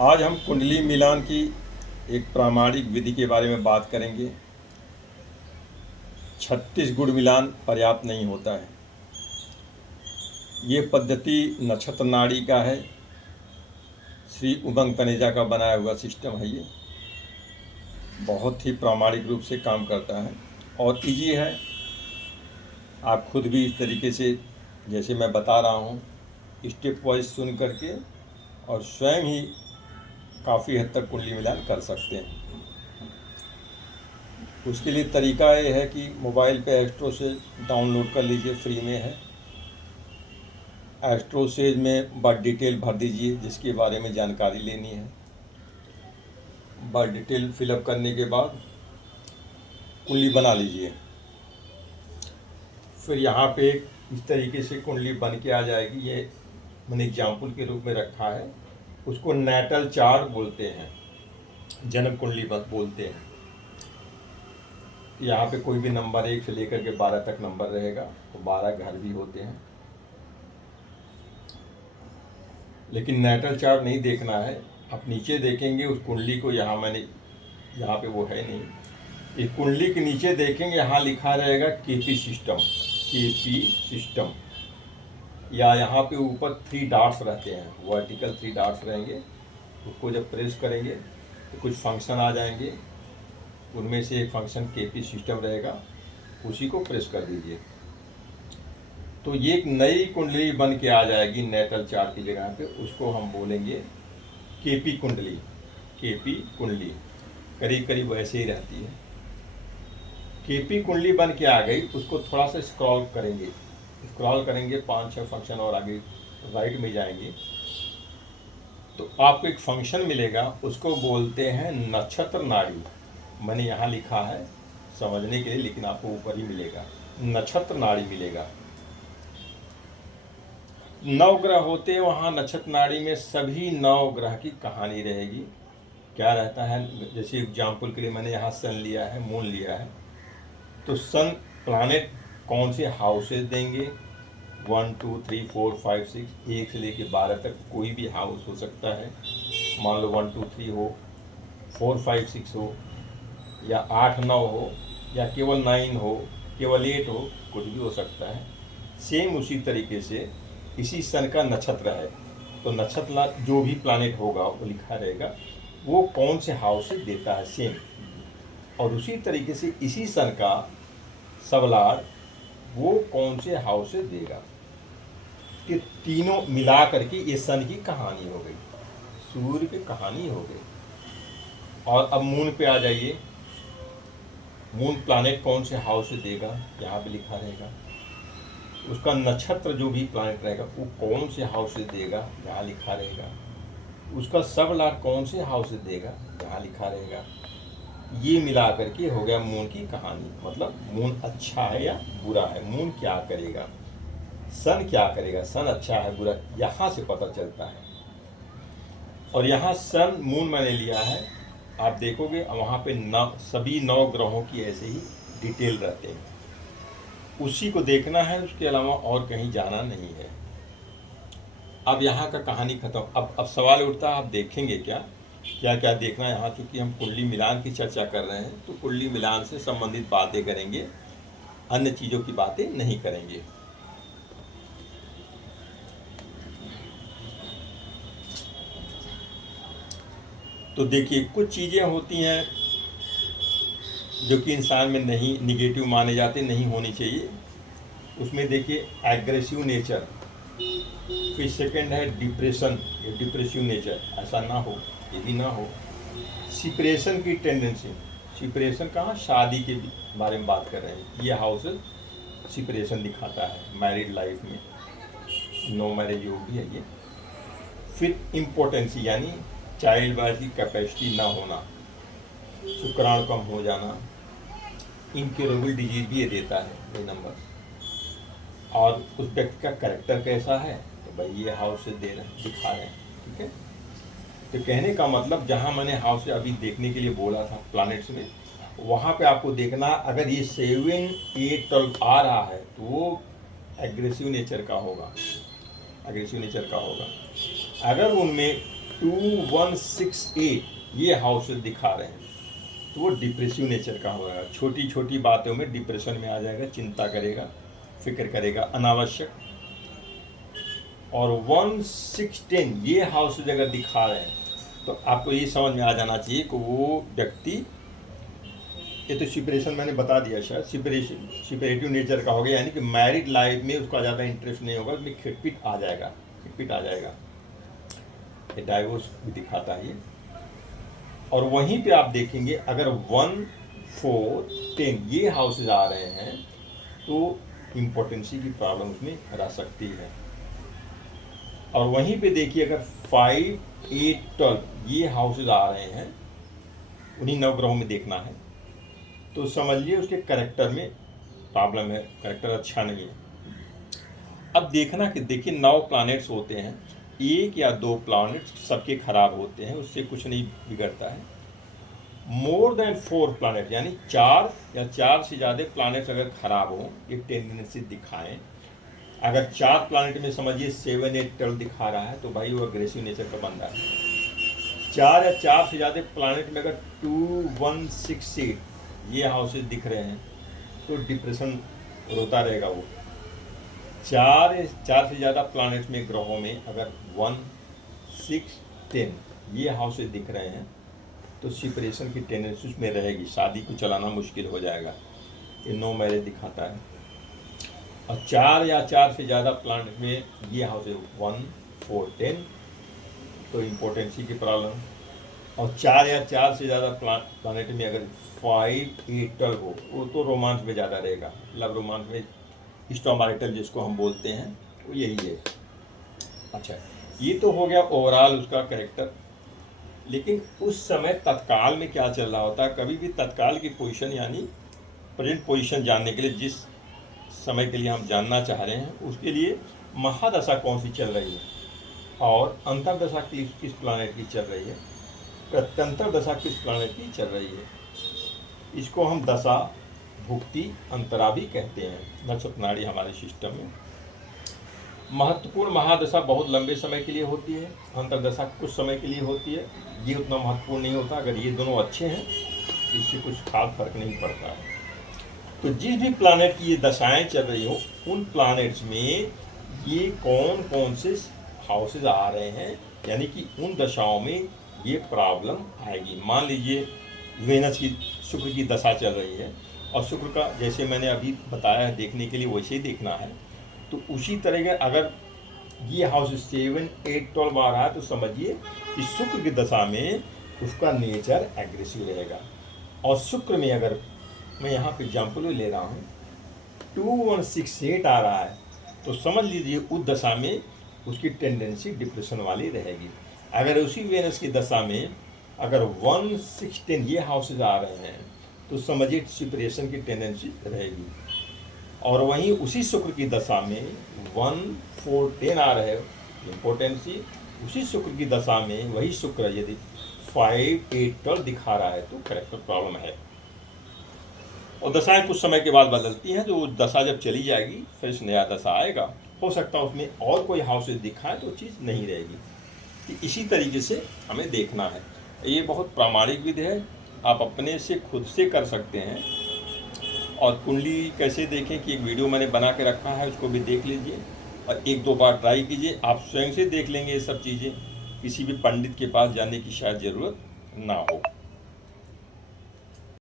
आज हम कुंडली मिलान की एक प्रामाणिक विधि के बारे में बात करेंगे। 36 गुण मिलान पर्याप्त नहीं होता है। ये पद्धति नक्षत्र नाड़ी का है, श्री उमंग तनेजा का बनाया हुआ सिस्टम है। ये बहुत ही प्रामाणिक रूप से काम करता है और इजी है। आप खुद भी इस तरीके से जैसे मैं बता रहा हूँ स्टेप वाइज सुन करके और स्वयं ही काफ़ी हद तक कुंडली मिलान कर सकते हैं। उसके लिए तरीका ये है कि मोबाइल पे एस्ट्रोसेज डाउनलोड कर लीजिए, फ्री में है। एस्ट्रोसेज में बर्थ डिटेल भर दीजिए जिसके बारे में जानकारी लेनी है। बर्थ डिटेल फिलअप करने के बाद कुंडली बना लीजिए। फिर यहाँ पे इस तरीके से कुंडली बन के आ जाएगी। ये मैंने एग्जाम्पल के रूप में रखा है। उसको नेटल चार्ट बोलते हैं, जन्म कुंडली बोलते हैं। यहाँ पे कोई भी नंबर 1 से लेकर के 12 तक नंबर रहेगा, तो 12 घर भी होते हैं। लेकिन नेटल चार्ट नहीं देखना है, आप नीचे देखेंगे उस कुंडली को। यहाँ पे वो है नहीं। इस कुंडली के नीचे देखेंगे, यहाँ लिखा रहेगा केपी सिस्टम, या यहाँ पे ऊपर 3 डॉट्स रहते हैं, वर्टिकल 3 डॉट्स रहेंगे। उसको जब प्रेस करेंगे तो कुछ फंक्शन आ जाएंगे। उनमें से एक फंक्शन केपी सिस्टम रहेगा, उसी को प्रेस कर दीजिए तो ये एक नई कुंडली बन के आ जाएगी नेटल चार्ट की जगह पे। उसको हम बोलेंगे केपी कुंडली। करीब करीब वैसे ही रहती है। केपी कुंडली बन के आ गई, उसको थोड़ा सा स्क्रॉल करेंगे 5-6 फंक्शन और आगे राइट में जाएंगे तो आपको एक फंक्शन मिलेगा। उसको बोलते हैं नक्षत्र नाड़ी। मैंने यहाँ लिखा है समझने के लिए, लेकिन आपको ऊपर ही मिलेगा, नक्षत्र नाड़ी मिलेगा। 9 ग्रह होते हैं वहाँ नक्षत्र नाड़ी में। सभी 9 ग्रह की कहानी रहेगी। क्या रहता है, जैसे एग्जाम्पल के लिए मैंने यहाँ सन लिया है, मून लिया है, तो सन प्लानेट कौन से हाउसेज देंगे। 1 2 3 4 5 6, 1 से लेके 12 तक कोई भी हाउस हो सकता है। मान लो 1 2 3 हो, 4 5 6 हो, या 8 9 हो, या केवल 9 हो, केवल 8 हो, कुछ भी हो सकता है। सेम उसी तरीके से इसी सन का नक्षत्र है, तो नक्षत्र जो भी प्लानेट होगा वो लिखा रहेगा, वो कौन से हाउस से देता है सेम। और उसी तरीके से इसी सन का सबलार वो कौन से हाउस से देगा। ये तीनों मिला करके ये सन की कहानी हो गई, सूर्य की कहानी हो गई। और अब मून पे आ जाइए। मून प्लानेट कौन से हाउस से देगा, यहाँ पे लिखा रहेगा। उसका नक्षत्र जो भी प्लानेट रहेगा वो कौन से हाउस से देगा, यहाँ लिखा रहेगा। उसका सब लॉर्ड कौन से हाउस से देगा, यहाँ लिखा रहेगा। ये मिला करके हो गया मून की कहानी। मतलब मून अच्छा है या बुरा है, मून क्या करेगा, सन क्या करेगा, सन अच्छा है बुरा, यहाँ से पता चलता है। और यहाँ सन मून मैंने लिया है, आप देखोगे वहाँ पे सभी 9 ग्रहों की ऐसे ही डिटेल रहते हैं। उसी को देखना है, उसके अलावा और कहीं जाना नहीं है। अब यहाँ का कहानी खत्म। अब सवाल उठता है, आप देखेंगे क्या क्या देखना है यहाँ। चूँकि हम कुंडली मिलान की चर्चा कर रहे हैं तो कुंडली मिलान से संबंधित बातें करेंगे, अन्य चीज़ों की बातें नहीं करेंगे। तो देखिए, कुछ चीज़ें होती हैं जो कि इंसान में नहीं, निगेटिव माने जाते, नहीं होनी चाहिए। उसमें देखिए एग्रेसिव नेचर, फिर सेकंड है डिप्रेशन, ये डिप्रेसिव नेचर, ऐसा ना हो, ये भी ना हो। सिपरेशन की टेंडेंसी, सिपरेशन कहाँ, शादी के बारे में बात कर रहे हैं। ये हाउस सिपरेशन दिखाता है मैरिड लाइफ में, नो मैरिज जो भी है ये। फिर इम्पोर्टेंसी यानी चाइल्ड बर्थ की कैपेसिटी ना होना, शुक्राणु कम हो जाना, इनक्योरेबल डिजीज भी ये देता है ये नंबर। और उस व्यक्ति का कैरेक्टर कैसा है, तो भाई ये हाउस से दिखा रहे हैं, ठीक है। तो कहने का मतलब, जहाँ मैंने हाउस से अभी देखने के लिए बोला था प्लैनेट्स में, वहाँ पे आपको देखना, अगर ये 7 8 12 आ रहा है तो वो एग्रेसिव नेचर का होगा, अगर उनमें 2168 ये हाउसेज दिखा रहे हैं, तो वो डिप्रेसिव नेचर का होगा। छोटी छोटी बातों में डिप्रेशन में आ जाएगा, चिंता करेगा, फिक्र करेगा अनावश्यक। और 1610 ये हाउसेज अगर दिखा रहे हैं तो आपको ये समझ में आ जाना चाहिए कि वो व्यक्ति, ये तो सिपरेशन मैंने बता दिया, शायद सिपरेटिव नेचर का हो गया, यानी कि मैरिड लाइफ में उसका ज़्यादा इंटरेस्ट नहीं होगा, उसमें खिटपिट आ जाएगा। ये डाइवोर्स भी दिखाता है ये। और वहीं पे आप देखेंगे अगर 1410 ये हाउसेज आ रहे हैं तो इम्पोर्टेंसी की प्रॉब्लम उसमें रह सकती है। और वहीं पे देखिए अगर 5, 8, 12 ये हाउसेज आ रहे हैं, उन्हीं नवग्रहों में देखना है, तो समझिए उसके करेक्टर में प्रॉब्लम है, करेक्टर अच्छा नहीं है। अब देखना कि देखिए 9 प्लैनेट्स होते हैं, 1 या 2 प्लैनेट्स सबके खराब होते हैं, उससे कुछ नहीं बिगड़ता है। मोर देन 4 प्लैनेट यानी 4 या 4 से ज़्यादा प्लैनेट्स अगर खराब हों, ये टेंडेंसी दिखाएं। अगर 4 प्लैनेट में समझिए 7, 8, 12 दिखा रहा है तो भाई वो अग्रेसिव नेचर का बंदा है। 4 या 4 से ज़्यादा प्लैनेट में अगर 2168 ये हाउसेज दिख रहे हैं तो डिप्रेशन रोता रहेगा वो। 4 से ज़्यादा प्लैनेट्स में, ग्रहों में अगर 1, 6, 10 ये हाउसेज दिख रहे हैं तो सेपरेशन की टेंडेंसी में रहेगी, शादी को चलाना मुश्किल हो जाएगा। ये नो मैरिज दिखाता है। और 4 या 4 से ज़्यादा प्लैनेट में ये हाउसेज 1, 4, 10 तो इम्पोर्टेंसी की प्रॉब्लम। और 4 या 4 से ज़्यादा प्लैनेट में अगर 5, 8, 12 हो, वो तो रोमांस में ज़्यादा रहेगा, लव रोमांस में, स्टोमैरिटल जिसको हम बोलते हैं, वो यही है। अच्छा, ये तो हो गया ओवरऑल उसका कैरेक्टर। लेकिन उस समय तत्काल में क्या चल रहा होता है, कभी भी तत्काल की पोजीशन यानी प्रेजेंट पोजीशन जानने के लिए, जिस समय के लिए हम जानना चाह रहे हैं, उसके लिए महादशा कौन सी चल रही है और अंतर्दशा किस प्लैनेट की चल रही है, प्रत्यंतर दशा किस प्लैनेट की चल रही है। इसको हम दशा, भुक्ति, अंतरा भी कहते हैं नक्षत्र नाड़ी हमारे सिस्टम में। महत्वपूर्ण महादशा बहुत लंबे समय के लिए होती है, अंतर्दशा कुछ समय के लिए होती है। ये उतना महत्वपूर्ण नहीं होता, अगर ये दोनों अच्छे हैं इससे कुछ खास फर्क नहीं पड़ता है। तो जिस भी प्लैनेट की ये दशाएं चल रही हो, उन प्लैनेट्स में ये कौन कौन से हाउसेज आ रहे हैं, यानी कि उन दशाओं में ये प्रॉब्लम आएगी। मान लीजिए वेनस की, शुक्र की दशा चल रही है और शुक्र का जैसे मैंने अभी बताया है देखने के लिए वैसे ही देखना है, तो उसी तरह के अगर ये हाउस 7, 8, 12 आ रहा है तो समझिए कि शुक्र की दशा में उसका नेचर एग्रेसिव रहेगा। और शुक्र में अगर मैं यहाँ पे एग्जाम्पल ले रहा हूँ 2168 आ रहा है तो समझ लीजिए उस दशा में उसकी टेंडेंसी डिप्रेशन वाली रहेगी। अगर उसी वेनस की दशा में अगर 1610 ये हाउसेज आ रहे हैं तो समझिए सेपरेशन की टेंडेंसी रहेगी। और वहीं उसी शुक्र की दशा में 1410 आ रहे हो, इम्पोर्टेंसी उसी शुक्र की दशा में वही शुक्र यदि 5, 8, 12 दिखा रहा है तो करेक्टर प्रॉब्लम है। और दशाएं कुछ समय के बाद बदलती हैं, जो दशा जब चली जाएगी फिर नया दशा आएगा, हो सकता है उसमें और कोई हाउसेज दिखाए तो चीज़ नहीं रहेगी। इसी तरीके से हमें देखना है। ये बहुत प्रामाणिक विधि है, आप अपने से खुद से कर सकते हैं। और कुंडली कैसे देखें कि एक वीडियो मैंने बना के रखा है, उसको भी देख लीजिए और 1-2 बार ट्राई कीजिए। आप स्वयं से देख लेंगे ये सब चीज़ें, किसी भी पंडित के पास जाने की शायद ज़रूरत ना हो।